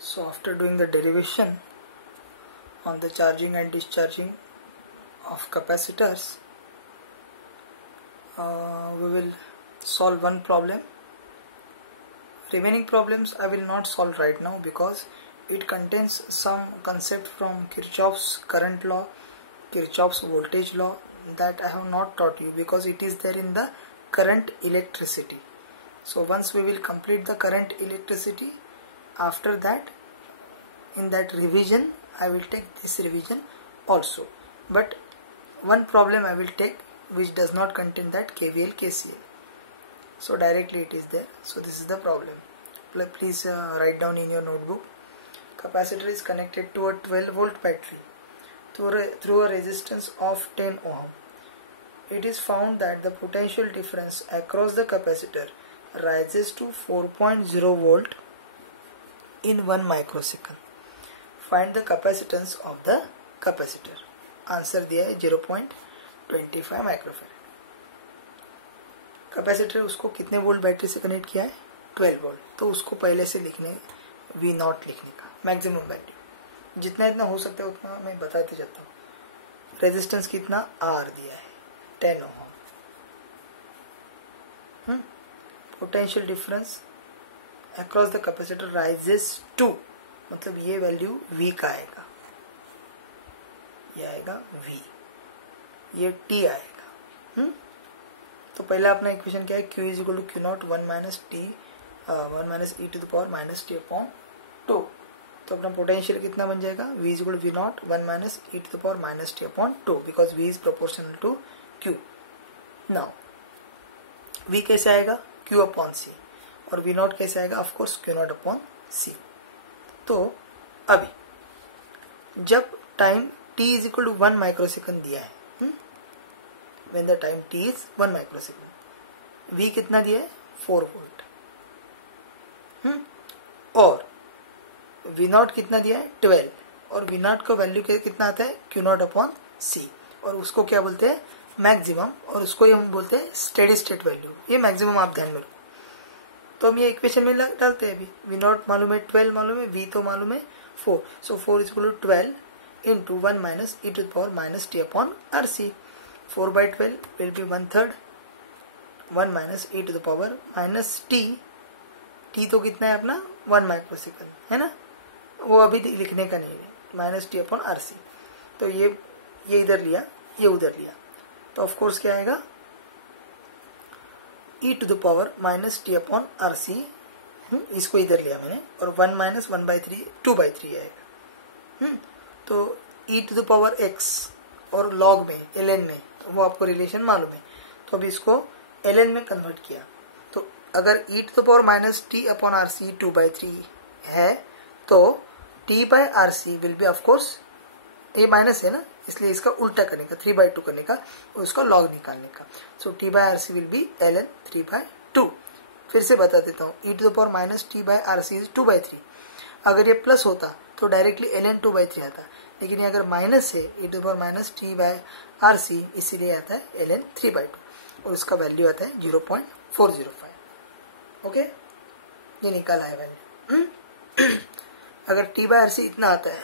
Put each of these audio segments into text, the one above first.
So after doing the derivation on the charging and discharging of capacitors, we will solve one problem. Remaining problems I will not solve right now because it contains some concept from Kirchhoff's current law, Kirchhoff's voltage law that I have not taught you because it is there in the current electricity. So once we will complete the current electricity, after that in that revision I will take this revision also. But one problem I will take which does not contain that KVL KCL. So directly it is there. So this is the problem. Please write down in your notebook. Capacitor is connected to a 12-volt battery through a resistance of 10 ohm. It is found that the potential difference across the capacitor rises to 4.0 volt in 1 microsecond. Find the capacitance of the capacitor. Answer दिया है 0.25 microfarad. Capacitor उसको कितने volt battery से connect किया है? 12 volt. तो उसको पहले से लिखने V नॉट लिखने का मैक्सिमम वैल्यू जितना इतना हो सकता है उतना मैं बताते जाता हूँ. रेजिस्टेंस कितना R दिया है 10 ohm. Potential difference across the capacitor rises to, मतलब ये वैल्यू V का आएगा, ये आएगा V, ये T आएगा. तो पहला अपना इक्वेशन क्या है? Q is equal to Q naught 1 minus T 1 minus e to the power minus T upon 2. तो अपना पोटेंशियल कितना बन जाएगा? V is equal to V naught 1 minus e to the power minus T upon 2 because V is proportional to Q. Now V कैसे आएगा? Q upon C. और V नॉट कैसे आएगा? Of course Q naught upon C. तो अभी जब time t is equal to 1 microsecond दिया है, when the time t is 1 microsecond, V कितना दिया है? 4 वोल्ट. और V नॉट कितना दिया है? 12. और V नॉट का वैल्यू कितना आता है? Q naught upon C. और उसको क्या बोलते हैं? मैक्सिमम. और उसको हम बोलते हैं स्टेडी स्टेट वैल्यू. ये मैक्सिमम आप ध्यान में रखो. तो हम ये इक्वेशन में डालते हैं. अभी V नॉट मालूम है, 12 मालूम है, V तो मालूम है 4. सो 4 is equal to 12 into 1 minus e to the power minus t upon RC. 4 by 12 will be 1/3. 1 minus e to the power minus t. t तो कितना है अपना? 1 माइक्रोसेकंड है ना. वो अभी लिखने का नहीं है. Minus T upon RC. तो ये इधर लिया, ये उधर लिया. तो ऑफ कोर्स क्या आएगा? e to the power minus T upon RC. इसको इधर लिया मैंने. और 1 माइनस 1/3 2/3 आएगा. तो e to the power x और log में ln में वो आपको रिलेशन मालूम है. तो अब इसको ln में कन्वर्ट किया. तो अगर e to the power minus T upon RC 2/3 है तो t by RC will be of course, ये माइनस है ना, इसलिए इसका उल्टा करने का 3/2 करने का और उसका log निकालने का. So t by RC will be ln 3/2. फिर से बता देता हूँ. e to the power minus T by RC is 2/3. अगर ये प्लस होता तो डायरेक्टली ln 2/3 आता, लेकिन ये अगर माइनस है e to the power minus T by RC, इसीलिए आता है ln 3/2 और इसका वैल्यू आता है 0.405. ओके, ये निकाला है वैल्यू. अगर t बाय RC इतना आता है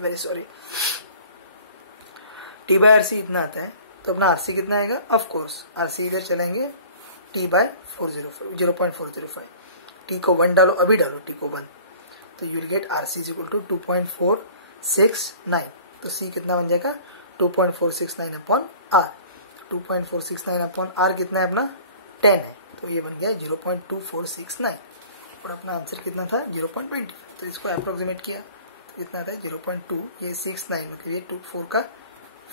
very sorry, t by RC इतना आता है तो अपना RC कितना आएगा? ऑफ कोर्स RC इधर चलेंगे t बाय 0.405. t को 1 डालो, अभी डालो t को 1, तो you will get RC is equal to 2.469. तो C कितना बन जाएगा? 2.469 अपॉन R. 2.469 अपॉन R कितना है अपना? 10 है. तो ये बन गया 0.2469 और अपना आंसर कितना था? 0.20. तो इसको अप्रोक्सीमेट किया तो कितना आता है? 0.2. ये 69 मतलब ये 4 का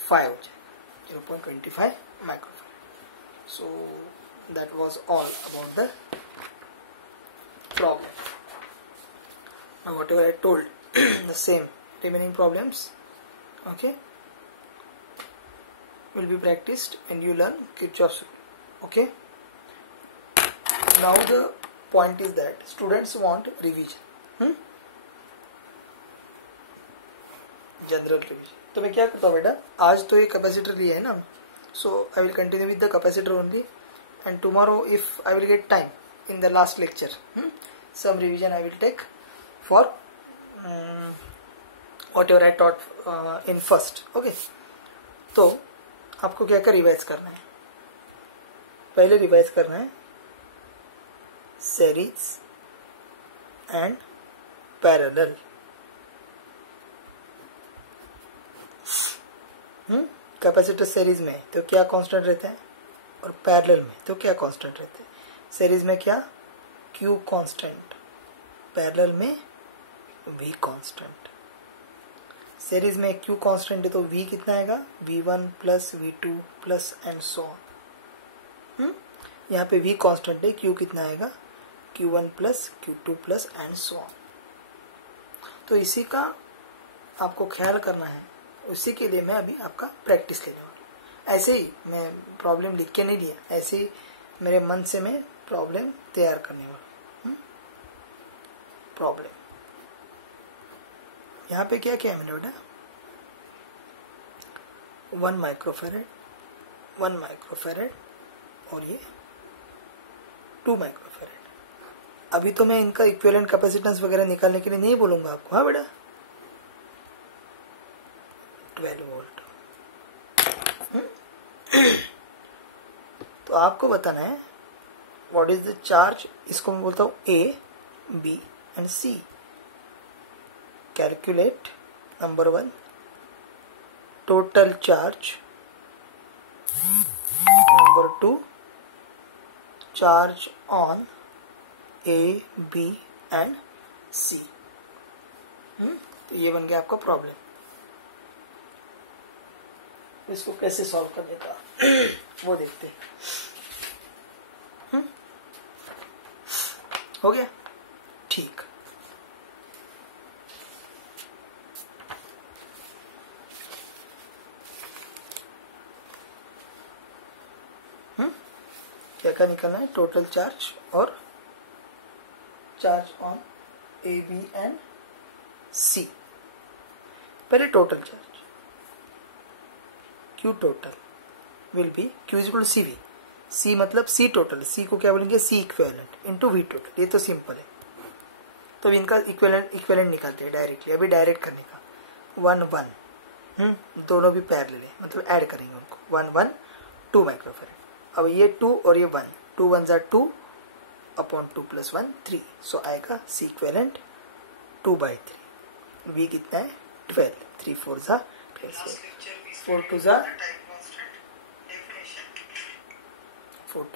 5 हो जाएगा 0.25 microfarad. So that was all about the problem. Now whatever I told, the same remaining problems, okay, will be practiced when you learn Kirchhoff's. Okay. Now the point is that students want revision. General revision. तो मैं क्या करता हूँ बेटा, आज तो ये capacitor लिया है ना, so I will continue with the capacitor only, and tomorrow if I will get time in the last lecture, some revision I will take for whatever I taught in first. Okay, तो आपको क्या क्या revise करना है? पहले revise करना है series and parallel. Capacitor series में तो क्या कांस्टेंट रहता है और पैरेलल में तो क्या कांस्टेंट रहता है? सीरीज में क्या? Q कांस्टेंट, पैरेलल में V कांस्टेंट. सीरीज में Q कांस्टेंट है तो V कितना आएगा? V1 plus V2 plus and so on. यहाँ पे V कांस्टेंट है, Q कितना आएगा? Q1 plus Q2 plus and so on. तो इसी का आपको ख्याल करना है, उसी के लिए मैं अभी आपका प्रैक्टिस लेने वाला हूँ. ऐसे ही मैं प्रॉब्लम लिख के नहीं दिया, ऐसे ही मेरे मन से मैं प्रॉब्लम तैयार करने वाला हूँ. प्रॉब्लम यहाँ पे क्या क्या है मैंने बेटा? 1 माइक्रोफेरेड, 1 माइक्रोफेरेड और ये 2 माइक्रोफेरेड. अभी तो मैं इनका इक्विवेलेंट कैपेसिटेंस वगैरह निकालने के लिए नहीं बोलूंगा आपको. हाँ बेटा, 12 वोल्ट. तो आपको बताना है व्हाट इज द चार्ज. इसको मैं बोलता हूं A, B and C. Calculate number 1 total charge, number 2 charge on A, B and C. तो ये बन गया आपका प्रॉब्लम. इसको कैसे सॉल्व करने का वो देखते हैं. हो गया? ठीक. क्या क्या निकालना है? टोटल चार्ज और charge on A, B and C. पहले total charge. Q total will be Q is equal to CV. C मतलब C total, C को क्या बोलेंगे? C equivalent into V total. ये तो सिंपल है. तो इनका इक्विवेलेंट निकालते हैं डायरेक्टली. अभी डायरेक्ट करने का 1 1 दोनों भी पैरेलल है, मतलब ऐड करेंगे उनको. 1 1 2 माइक्रोफेरेड. अब ये 2 और ये 1, 2 1 जा 2 अपॉन 2 प्लस 1 3. सो आएगा C इक्विवेलेंट 2/3. V कितना है? 12. 3 4 जा 12. 4 2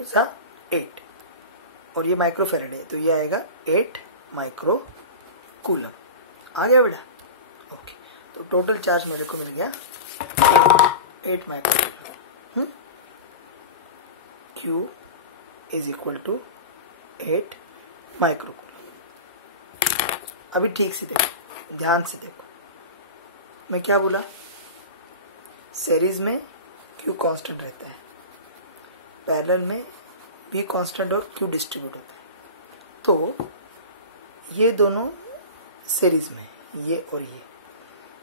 जा 8. और ये माइक्रोफेरेड है तो ये आएगा 8 माइक्रो कूलम. आ गया बेटा? ओके. तो टोटल चार्ज मेरे को मिल गया 8 micro coulomb. Q is equal to 8 micro coulomb. अभी ठीक से देखो, ध्यान से देखो. मैं क्या बोला? सीरीज में Q कांस्टेंट रहता है, पैरेलल में V कांस्टेंट और Q डिस्ट्रीब्यूट होता है. तो ये दोनों सीरीज में, ये और ये,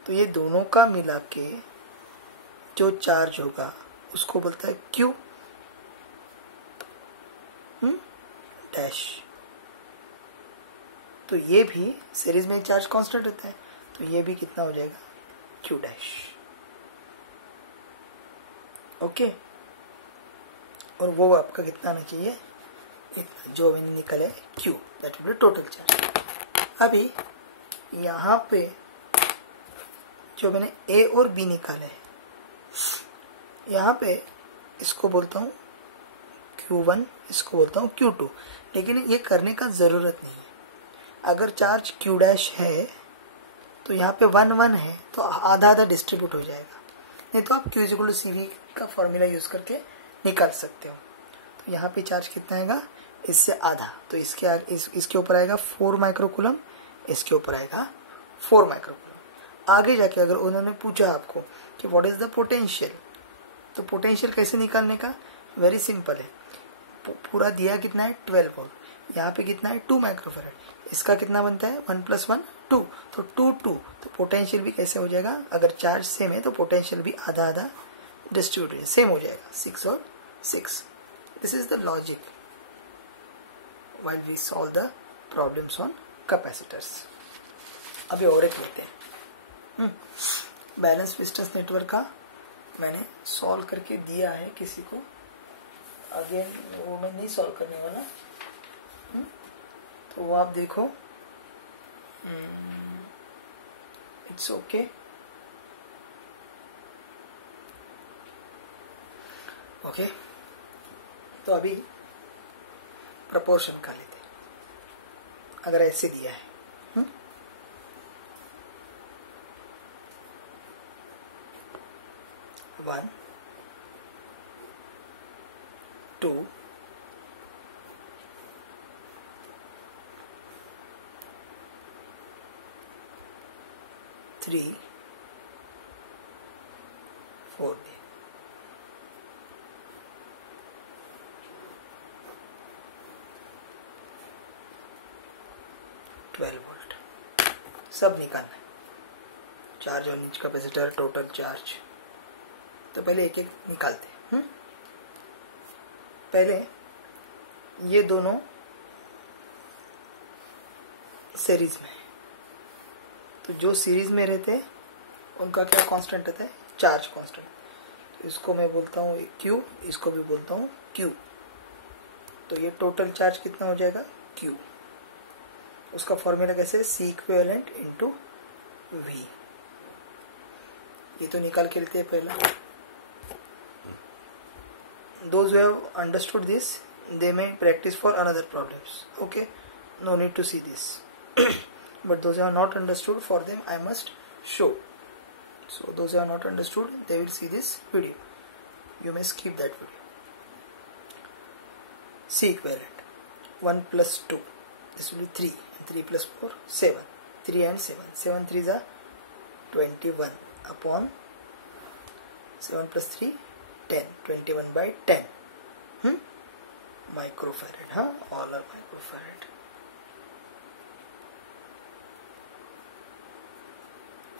तो ये दोनों का मिला के जो चार्ज होगा उसको बोलता है Q डैश. तो ये भी सीरीज में चार्ज कांस्टेंट रहता है, तो ये भी कितना हो जाएगा? Q dash. ओके. और वो आपका कितना आना चाहिए? जो मैंने निकले Q, that will be total charge. अभी यहाँ पे जो मैंने A और B निकाले है, यहाँ पे इसको बोलता हूँ Q1, इसको बोलता हूँ Q2. लेकिन ये करने का ज़रूरत नहीं है. अगर चार्ज Q डैश है तो यहाँ पे 1 1 है तो आधा आधा डिस्ट्रीब्यूट हो जाएगा. नहीं तो आप Q is equal to CV का फॉर्मूला यूज करके निकाल सकते हो. तो यहाँ पे चार्ज कितना आएगा? इससे आधा. तो इसके ऊपर आएगा 4 माइक्रोकूलम, इसके ऊपर आएगा 4 माइक्रोकूलम. आगे जाके अगर उन्होंने पूछा आपको कि व्हाट इज द पोटेंशियल, तो पोटेंशियल कैसे निकालने का? वेरी सिंपल है. पूरा दिया कितना है? 12 वोल्ट. यहाँ पे कितना है? 2 माइक्रोफेरेड. इसका कितना बनता है? 1 + 1 2. तो 2 2. तो पोटेंशियल भी कैसे हो जाएगा? अगर चार्ज सेम है तो पोटेंशियल भी आधा आधा डिस्ट्रीब्यूट सेम हो जाएगा. 6 और 6. This is the logic while we solve the problems on capacitors. अभी और एक लेते हैं। बैलेंस डिस्टेंस नेटवर्क का मैंने सॉल्व करके दिया है किसी को, अगेन वो मैं नहीं सॉल्व करने वाला। तो वो आप देखो, इट्स ओके। ओके, तो अभी प्रपोर्शन का लेते हैं, अगर ऐसे दिया है। 1 2 3 4 12 वोल्ट सब निकालना है। चार्ज और नीचे कैपेसिटर, टोटल चार्ज। तो पहले एक एक निकालते हैं। पहले ये दोनों सीरीज में, तो जो सीरीज में रहते हैं उनका क्या कांस्टेंट रहता है? Charge constant. तो इसको मैं बोलता हूँ Q, इसको भी बोलता हूँ Q। तो ये टोटल चार्ज कितना हो जाएगा? Q। उसका फॉर्मूला कैसे? C equivalent into V। ये तो निकाल के लेते हैं पहला। Those who have understood this, they may practice for another problems. Okay, no need to see this. But those who are not understood, for them I must show. So those who are not understood, they will see this video. You may skip that video. C equivalent 1 plus 2. This will be 3. 3 plus 4, 7. 3 and 7. 7 3s are 21 upon 7 plus 3, 10. 21 by 10. Microfarad. हाँ, all are microfarad.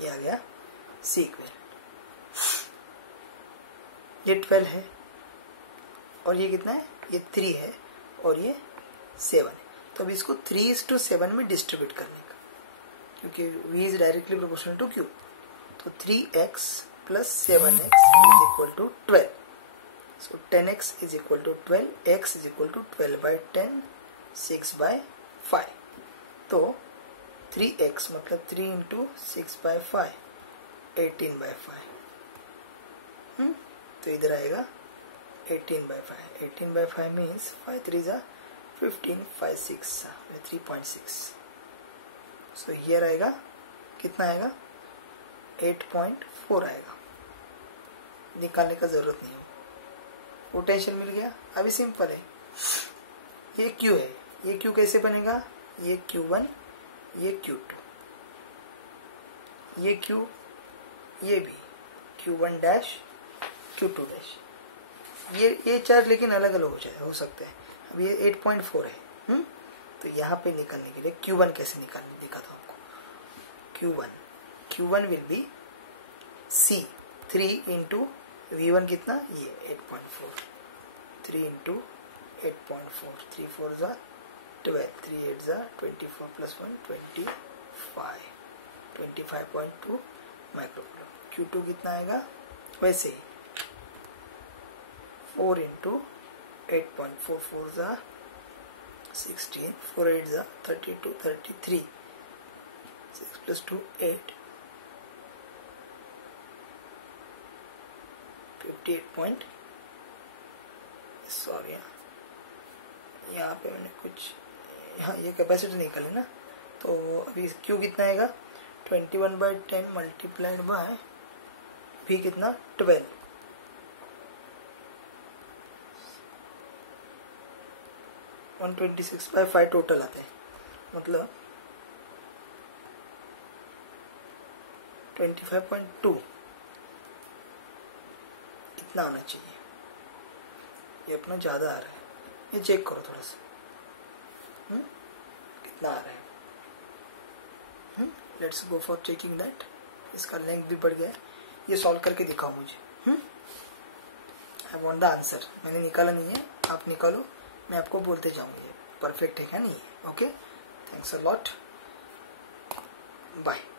ये आ गया C equivalent. ये 12 है और ये कितना है? ये 3 है और ये 7 है। तो अब इसको 3:7 में डिस्ट्रीब्यूट करने का, क्योंकि V is directly proportional to Q। तो 3x plus 7x is equal to 12. So 10x is equal to 12, x is equal to 12 by 10, 6 by 5. तो 3x मतलब 3 into 6 by 5, 18 by 5। तो इधर आएगा 18 by 5। 18 by 5 means 5 3s are 15, 5 6 3.6। So here आएगा कितना आएगा? 8.4 आएगा। निकालने का जरूरत नहीं हो, पोटेंशियल मिल गया। अभी सिंपल है, ये Q है, ये Q कैसे बनेगा? ये Q1, ये Q2, ये Q, ये भी Q1 डैश, Q2 डैश। ये चार्ज लेकिन अलग अलग हो सकते हैं। अब ये 8.4 है। तो यहाँ पे निकालने के लिए Q1 कैसे निकालने दिखा दो आपको। Q1 will be C 3 into V1 कितना? ये 8.4, 3 इंटू 8.4, 3 4 जा 12, 3 8 जा 24 प्लस 1 25, 25.2 माइक्रोकूलम। Q2 कितना आएगा? वैसे ही 4 इंटू 8.4, 4 जा 16, 4 8 जा 32, 33, 6 plus 2 8, 58. सॉरी, यहाँ पे मैंने कुछ, यहाँ ये कैपेसिटी निकाली ना। तो अभी Q कितना आएगा? 21 by 10 मल्टीप्लाइड बाय V कितना? 12। 126 by 5 टोटल आते हैं, मतलब 25.2 इतना आना चाहिए। ये अपना ज्यादा आ रहा है, ये चेक करो थोड़ा सा कितना आ रहा है। Let's go for checking that. इसका लेंथ भी बढ़ गया है। ये सॉल्व करके दिखाओ मुझे। I want the answer. मैंने निकाला नहीं है, आप निकालो, मैं आपको बोलते जाऊंगी परफेक्ट है क्या नहीं। Okay, thanks a lot. Bye.